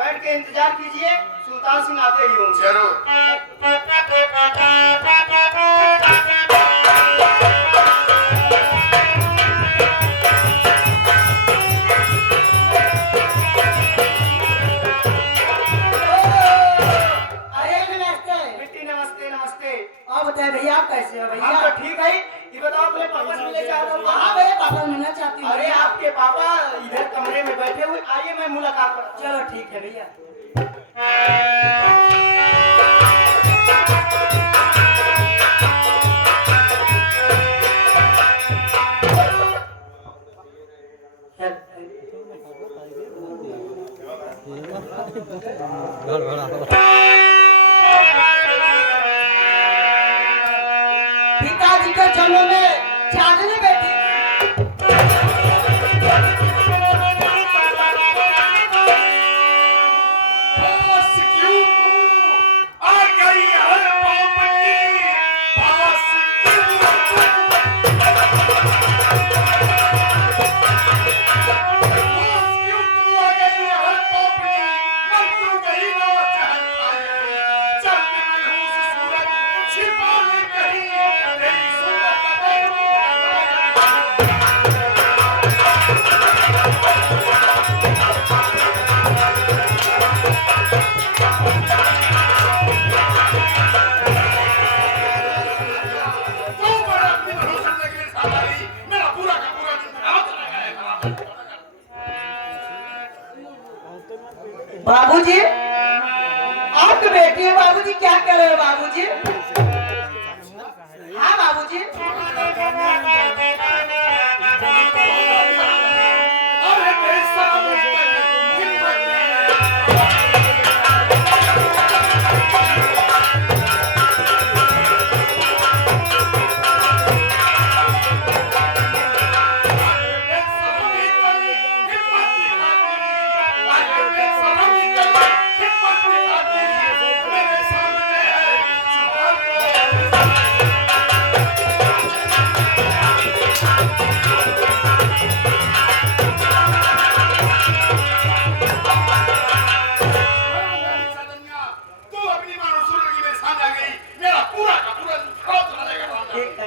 बैठ के इंतजार कीजिए, सुल्तान सिंह आते ही होंगे। जरूर। बेटी नमस्ते नमस्ते। आप बताए भैया आप कैसे हो भैया? हम तो ठीक है। ये बताओ अपने पापा से मिलने चाह रहा हूँ। हाँ भैया पापा मिलना चाहती हूँ। अरे आपके पापा इधर कमरे में बैठे हुए, आइए मैं मुलाकात करता हूँ। चलो ठीक है भैया। पिताजी के जन्म में चांदनी बेटी बाबूजी, आपकी बेटी है बाबूजी, क्या कर रहे हो बाबूजी? हाँ बाबूजी।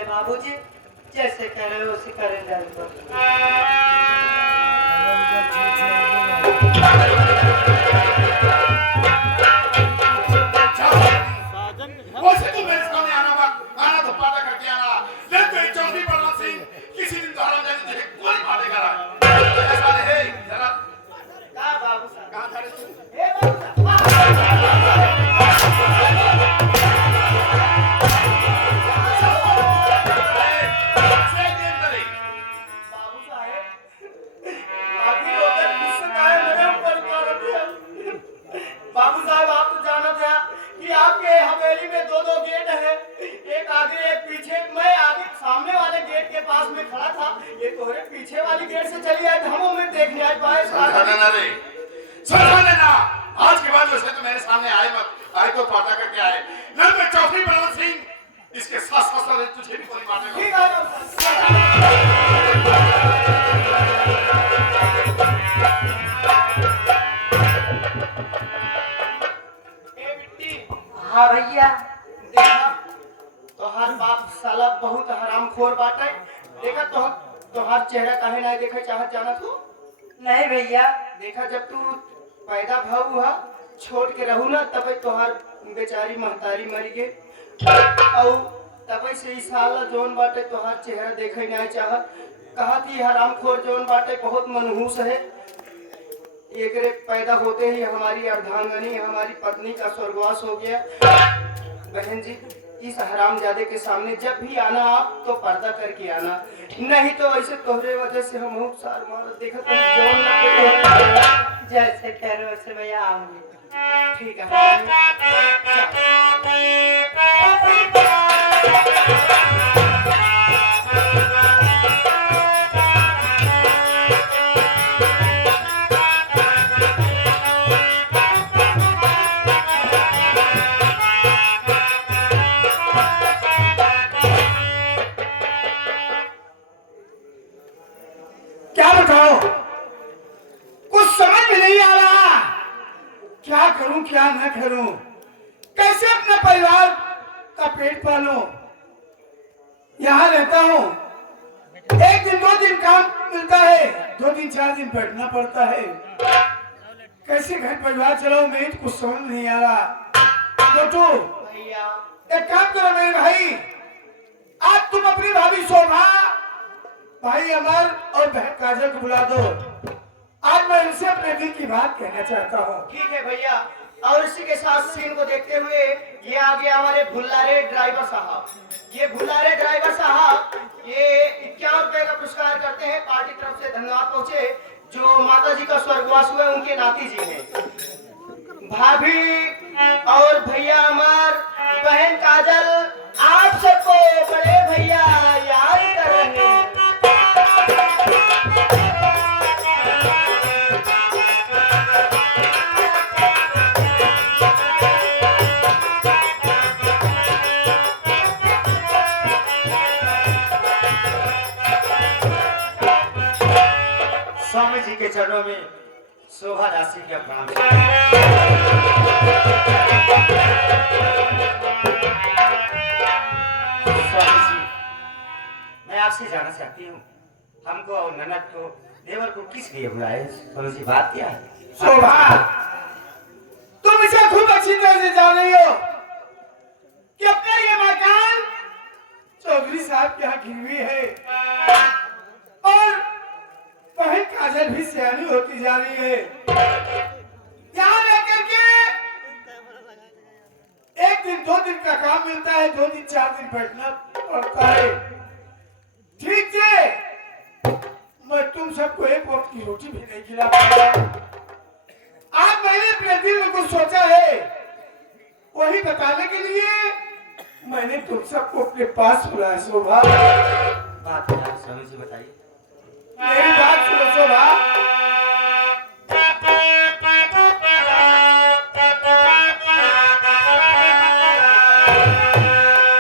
बाबूजी जैसे कह रहे हो उसे करेंगे। वैसे तो मेरे सामने आना तो पाटा करके आना, लेकिन चौधरी बलवंत सिंह किसी दिन तो हराम जाने तुझे गोली मारेगा। ऐसा नहीं है जरा। कहाँ बाबू साहब? कहाँ खड़े तू? ए बाबू साहब। बाबू साहब आप तो जानते हैं कि आपके हवेली में दो गेट है, एक आगे एक पीछे। मैं आगे सामने वाले गेट के पास में खड़ा था, ये तोरे पीछे वाली गेट से चली आई, हम उम्मीद देखने आए पाए। समझाना रे, समझाना ना। आज के बाद वैसे तो मेरे सामने आए मत, आए तो पाटा करके आए। लेकिन चौधरी बलवंत सिंह इसके साथ साथ तुझे भी गोली मारेगा। ठीक है। हाँ भैया। देखा तोहार बाप साला बहुत हरामखोर बाटे। देखा तोहार चेहरा काहे ना देखे चाहत जाना तू? नहीं भैया। देखा जब तू पैदा भाव हुआ छोड़ के रहू ना, तब तोहार बेचारी महतारी मरी गई और तब से इस साला जोन बाटे तोहार चेहरा देखे ना चाहत। कहा थी हरामखोर जोन बाटे बहुत मनहूस है। एकरे पैदा होते ही हमारी अर्धांगनी हमारी पत्नी का स्वर्गवास हो गया। बहन जी इस हरामजादे के सामने जब भी आना आप तो पर्दा करके आना, नहीं तो ऐसे तोहरे वजह से हम बहुत सार मार देखा तुम जोन लगते। जैसे कह रहे हो वैसे भैया आऊंगी। ठीक है। क्या बताओ, कुछ समझ में नहीं आ रहा। करूं, कैसे अपने परिवार का पेट पालूं। यहाँ रहता हूँ, एक दिन 2 दिन काम मिलता है, 2 दिन 4 दिन बैठना पड़ता है। कैसे घर परिवार चलाऊं, मेरी तो कुछ समझ नहीं आ रहा। छोटू, भैया एक काम करो मेरे भाई, आज तुम अपनी भाभी शोभा, भाई अमर और बहन काजल को बुला दो। आज मैं उनसे अपने दिल की बात कहना चाहता हूँ। ठीक है भैया। और इसी के साथ सीन को देखते हुए ये आ गया हमारे भुल्लारे ड्राइवर साहब। ये भुल्लारे ड्राइवर साहब ये 51 रुपए का पुरस्कार करते हैं, पार्टी तरफ से धन्यवाद पहुंचे। जो माता जी का स्वर्गवास हुआ है उनके नाती जी हैं। भाभी और भैया अमर, बहन काजल, आप सबको बड़े भैया याद करेंगे। स्वामी जी के चरणों में शोभा राशि का प्रणाम। स्वामी जी, मैं आपसे जानना चाहती हूँ, हमको और ननद को, देवर को किस लिए बुलाए? स्वामी जी, बात क्या है? शोभा, तुम इसे खूब अच्छी तरह से जान रही हो कि अपना ये मकान चौधरी साहब के यहाँ गिरवी है और बहन काजल भी सियानी होती जा रही है। यहाँ रहकर के 1 दिन 2 दिन का काम मिलता है, 2 दिन 4 दिन बैठना पड़ता है। ठीक है, मैं तुम सबको एक वक्त की रोटी भी नहीं खिला पाऊंगा। आज मैंने अपने दिल में कुछ सोचा है, वही बताने के लिए मैंने तुम सबको अपने पास बुलाया। शोभा, बात क्या है स्वामी जी, बताइए। मेरी बात सुनो शोभा।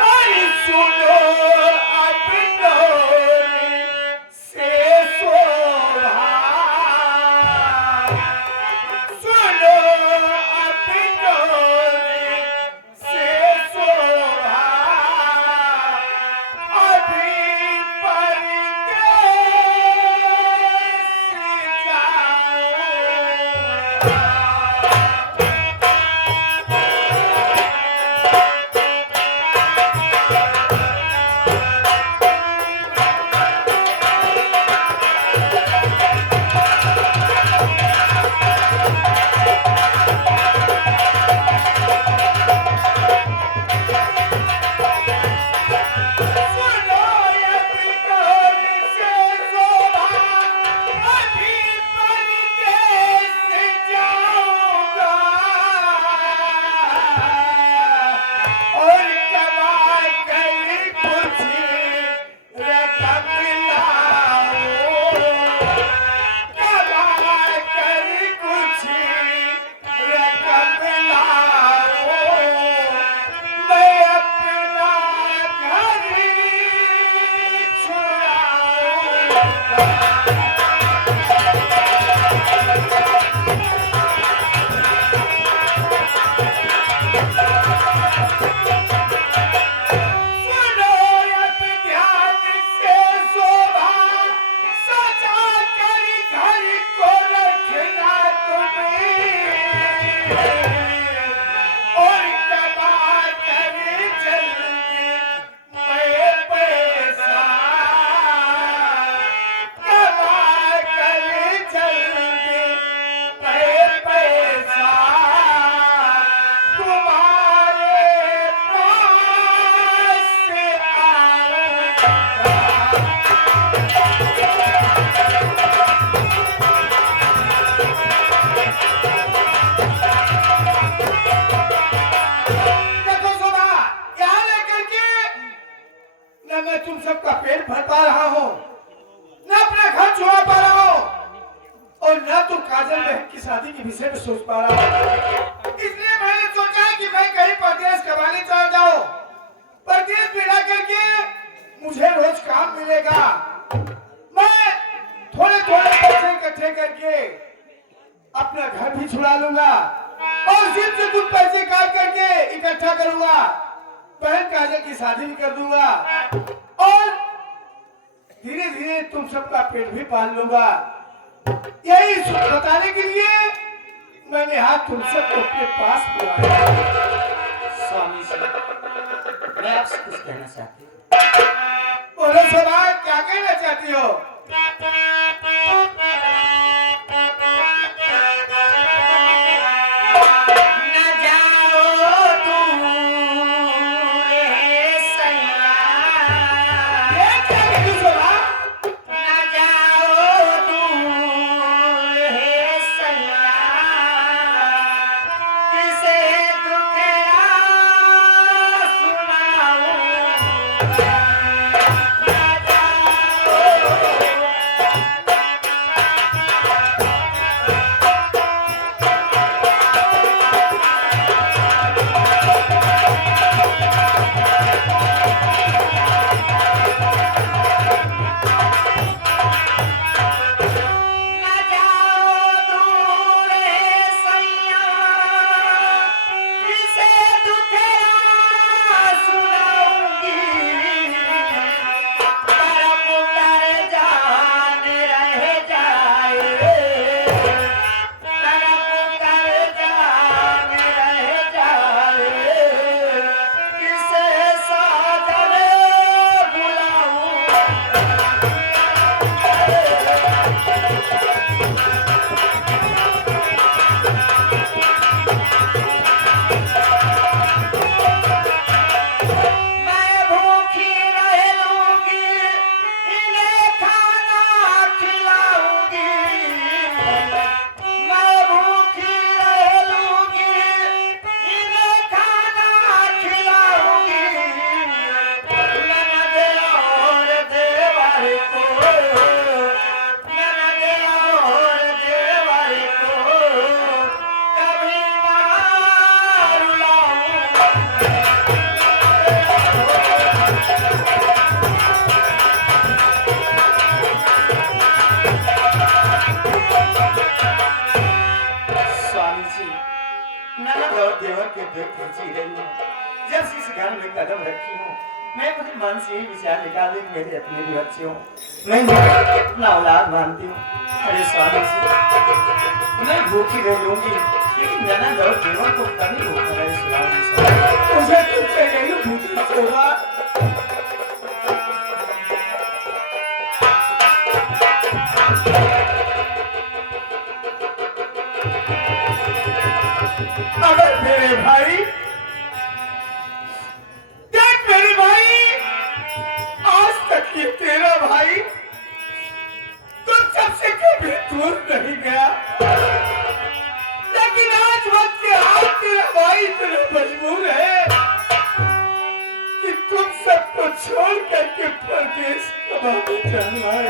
अरे सुनो अपनों से शोभा, सुनो अपनों से शोभा, अभी परदेश शादी के विषय में सोच पा रहा हूँ। इसलिए मैंने सोचा कि मैं कहीं परदेश कमाने चला जाऊं। परदेश में रह करके मुझे रोज काम मिलेगा, मैं थोड़े थोड़े पैसे इकट्ठे करके अपना घर भी छुड़ा लूंगा और सिर्फ से कुछ पैसे काट करके इकट्ठा करूंगा, बहन काजल की शादी भी कर दूंगा और धीरे धीरे तुम सबका पेट भी पाल लूंगा। यही बताने के लिए मैंने आज तुम सबको अपने पास बुलाया। स्वामी जी, मैं आपसे कुछ कहना चाहती हूँ। बोलो सभा, क्या कहना चाहती हो? जब से इस घर में कदम रखी हूँ, मैं अपने मन से ही विचार निकाले कि मेरे अपने भी बच्चे हों, मैं अपना औलाद मानती हूँ। अरे स्वामी जी, मैं भूखी रह लूंगी, लेकिन ननद और देवर को कभी भूखा रहे स्वामी जी। मुझे तुमसे नहीं भूखी सोना। अगर मेरे भाई, देख मेरे भाई, आज तक ये तेरा भाई तुम सबसे कभी दूर नहीं गया, लेकिन आज वक्त के हाथ तेरा भाई इतना मजबूर है कि तुम सबको छोड़ करके परदेश कमाने जाना है।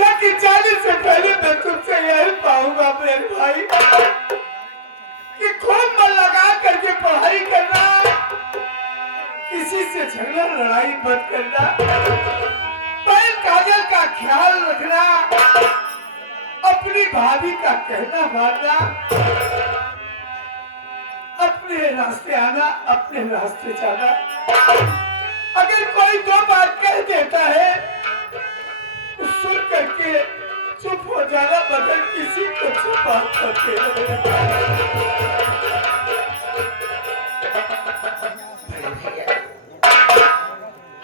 लेकिन जाने से पहले मैं तुमसे यही पाऊंगा मेरे भाई कि खूब मन लगा करके पढ़ाई करना, किसी से झगड़ा लड़ाई मत करना, बहन काजल का ख्याल रखना, अपनी भाभी का कहना मानना, अपने रास्ते आना, अपने रास्ते जाना। अगर कोई दो बात कह देता है सुन करके चुप हो जाना, बदल किसी को छुपा करके।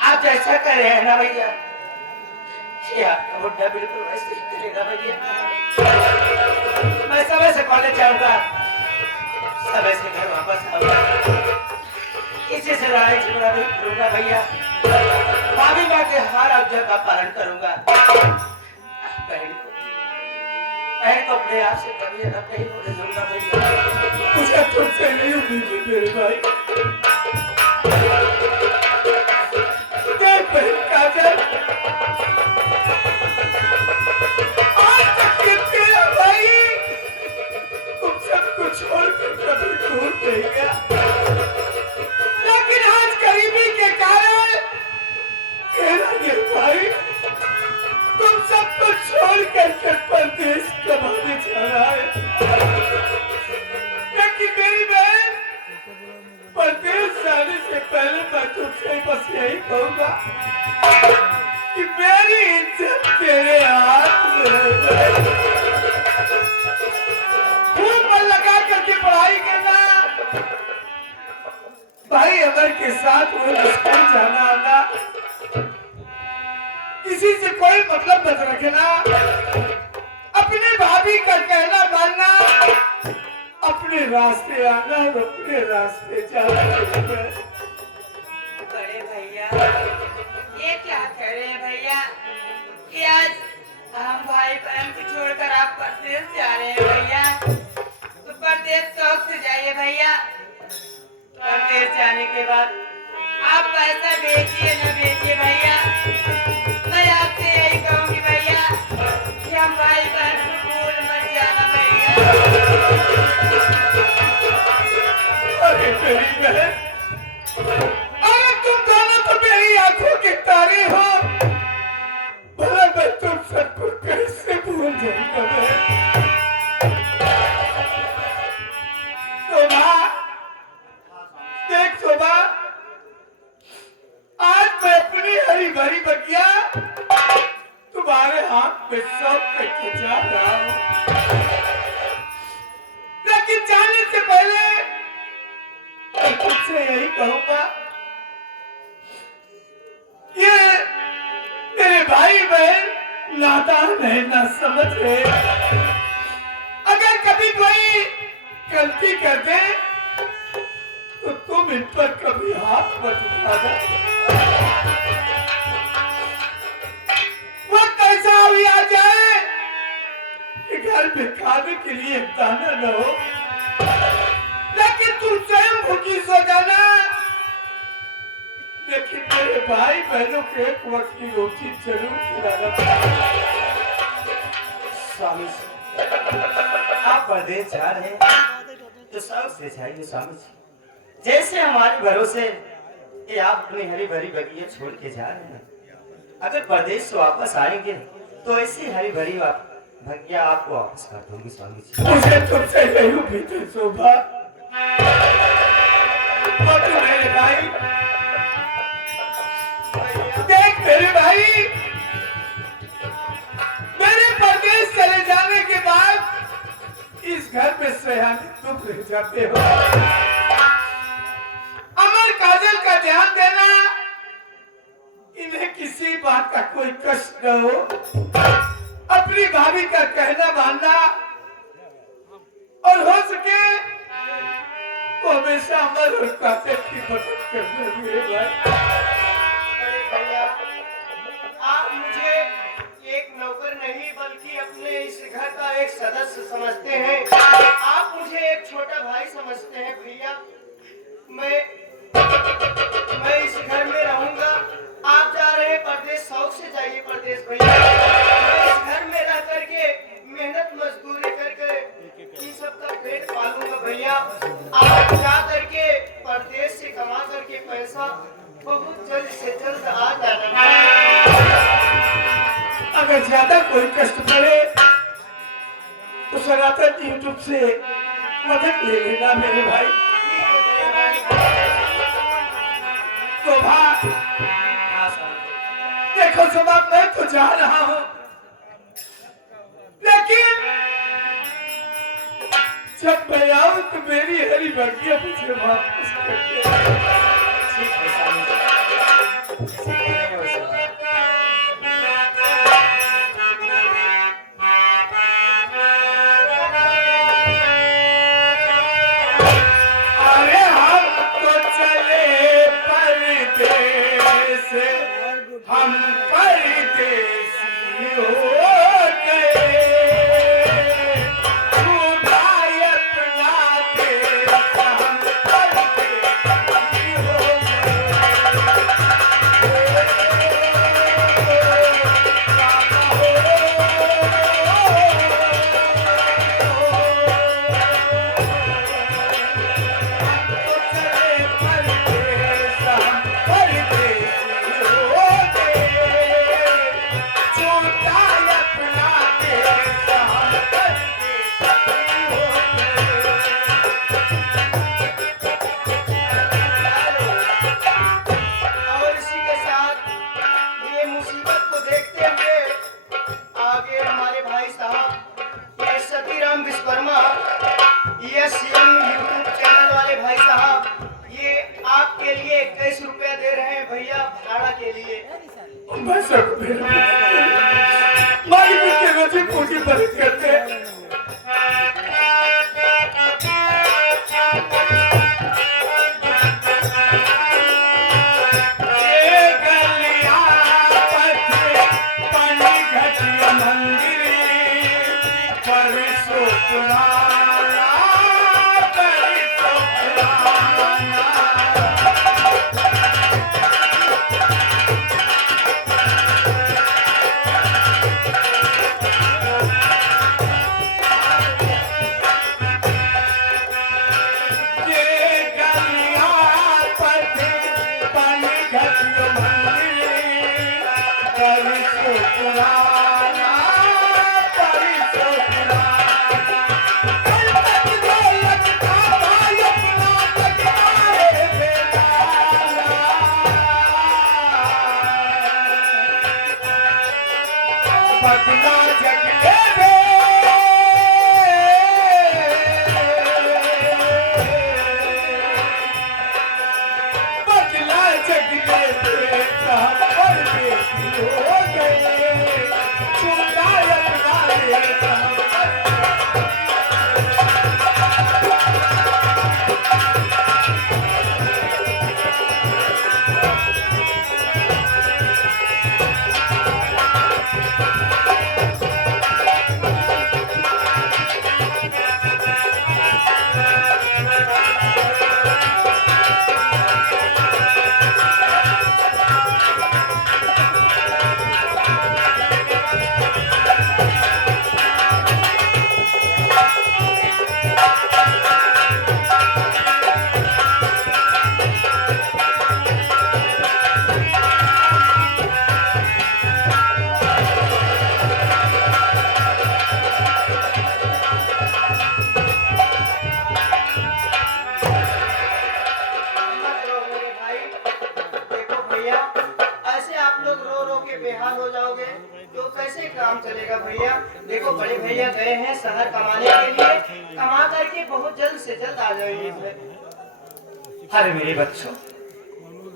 आप जैसा कर रहे हैं ना भैया, ये आपका मुद्दा बिल्कुल वैसे ही चलेगा भैया। मैं समय से कॉलेज जाऊंगा, समय से घर वापस आऊंगा, किसी से लड़ाई झगड़ा नहीं करूंगा भैया। भाभी माँ के हर आज्ञा का पालन करूंगा। बहन को अपने आप से कभी अलग नहीं होने दूंगा भैया। मुझे तुमसे नहीं उम्मीद है मेरे भाई। देख बहन काजल, आज तक के तेरा भाई तुम सबको छोड़कर कभी दूर नहीं गया, लेकिन आज गरीबी के कारण तेरा ये भाई तुम सबको छोड़ करके परदेश कमाने जाने से पहले मैं तुमसे बस यही कहूंगा कि मेरी इज्जत तेरे हाथ में है। खूब मन लगा करके पढ़ाई करना, भाई अमर के साथ वो स्कूल जाना आना, किसी से कोई मतलब मत रखना, अपने भाभी का कहना मानना, अपने रास्ते आना और अपने रास्ते जाना। बड़े भैया ये क्या कह रहे हैं भैया कि आज हम भाई बहन को छोड़कर आप परदेश जा रहे हैं भैया? तो परदेश शौक से जाइए भैया। परदेश जाने के बाद आप पैसा भेजिए न भेजिए भैया, मैं आपसे यही कहूंगी भैया कि हम भाई बहन को भूल मत जाना भैया। अरे मेरी बहन, अरे तुम दोनों तो मेरी आंखों के तारे हो, भला मैं तुम सबको कैसे भूल जाऊंगा बहन? शोभा, देख शोभा, आज मैं अपनी हरी भरी बगिया तुम्हारे हाथ में सौंप करके जा रहा हूं, लेकिन जाने से पहले मैं तुझसे यही कहूंगा, ये मेरे भाई बहन नादान है, ना समझ है। अगर कभी कोई गलती कर दे तो तुम इन पर कभी हाथ मत उठाना। वक्त ऐसा भी आ जाए कि घर में खाने के लिए दाना न हो, लेकिन तुम स्वयं भूखी सो जाना, लेकिन मेरे भाई बहनों के एक वक्त की रोटी जरूर खिलाना। स्वामी जी, आप परदेश जा रहे हैं तो शौक से जाइए स्वामी जी। जैसे हमारे भरोसे ये आप अपनी हरी भरी बगिया छोड़ के जा रहे हैं, अगर परदेश से वापस आएंगे तो ऐसी हरी भरी बगिया आपको वापस कर दूंगी स्वामी जी। मुझे तुमसे यही उम्मीद है शोभा। और तू मेरे भाई, देख मेरे भाई, मेरे परदेश चले जाने के बाद इस घर में सयानी तुम रह जाते हो। अमर काजल का ध्यान देना, इन्हें किसी बात का कोई कष्ट न हो, अपनी भाभी का कहना मानना, और हो सके तो हमेशा अमर और काजल की मदद करना मेरे भाई। बड़े भैया, आप मुझे एक नौकर नहीं बल्कि अपने इस घर का एक सदस्य समझते हैं। आप मुझे एक छोटा भाई समझते हैं भैया। मैं इस घर में रहूंगा। आप जा रहे हैं परदेश, शौक से जाइए परदेश भैया। मैं इस घर में रह करके मेहनत मजदूरी करके इन सबका पेट पालूंगा भैया। आप जा करके परदेश से कमा करके पैसा बहुत जल्द से जल्द आ जाना। अगर ज्यादा कोई कष्ट पड़े तो सनातन यूट्यूब से मदद ले लेना मेरे भाई। तो भाई देखो शोभा, मैं तो जा रहा हूँ, लेकिन जब मैं आऊं तो मेरी हरी बगिया मुझे वापस कर दे। ठीक है स्वामी जी, जैसे कहेंगे वैसे होगा। अरे हम तो चले परदेस, हम परदेसी हो गए, तू भाई अपना देश हम परदेसी आपके लिए 21 रुपया दे रहे हैं भैया भाड़ा के लिए। बस अब मालिक के रोजी पूरी मदद करते हैं। काम चलेगा भैया। देखो बड़े भैया गए हैं शहर कमाने के लिए, कमा करके बहुत जल्द से जल्द आ जाएंगे। अरे मेरे बच्चों,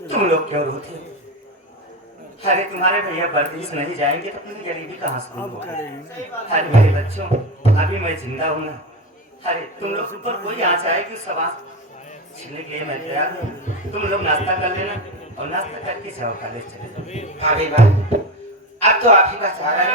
तुम लोग क्यों रोते हो? अरे तुम्हारे भैया परदेश नहीं जाएंगे तो अपनी गरीबी कहाँ से दूर होगी? अरे मेरे बच्चों, अभी मैं जिंदा हूँ ना। अरे तुम लोग ऊपर कोई आ जाए कि सब छीनने के लिए मैं तैयार हूँ। तुम लोग नाश्ता कर लेना और नाश्ता करके जाओ कॉलेज चले जाओ। भाभी भाई अब तो आप ही का सहारा है।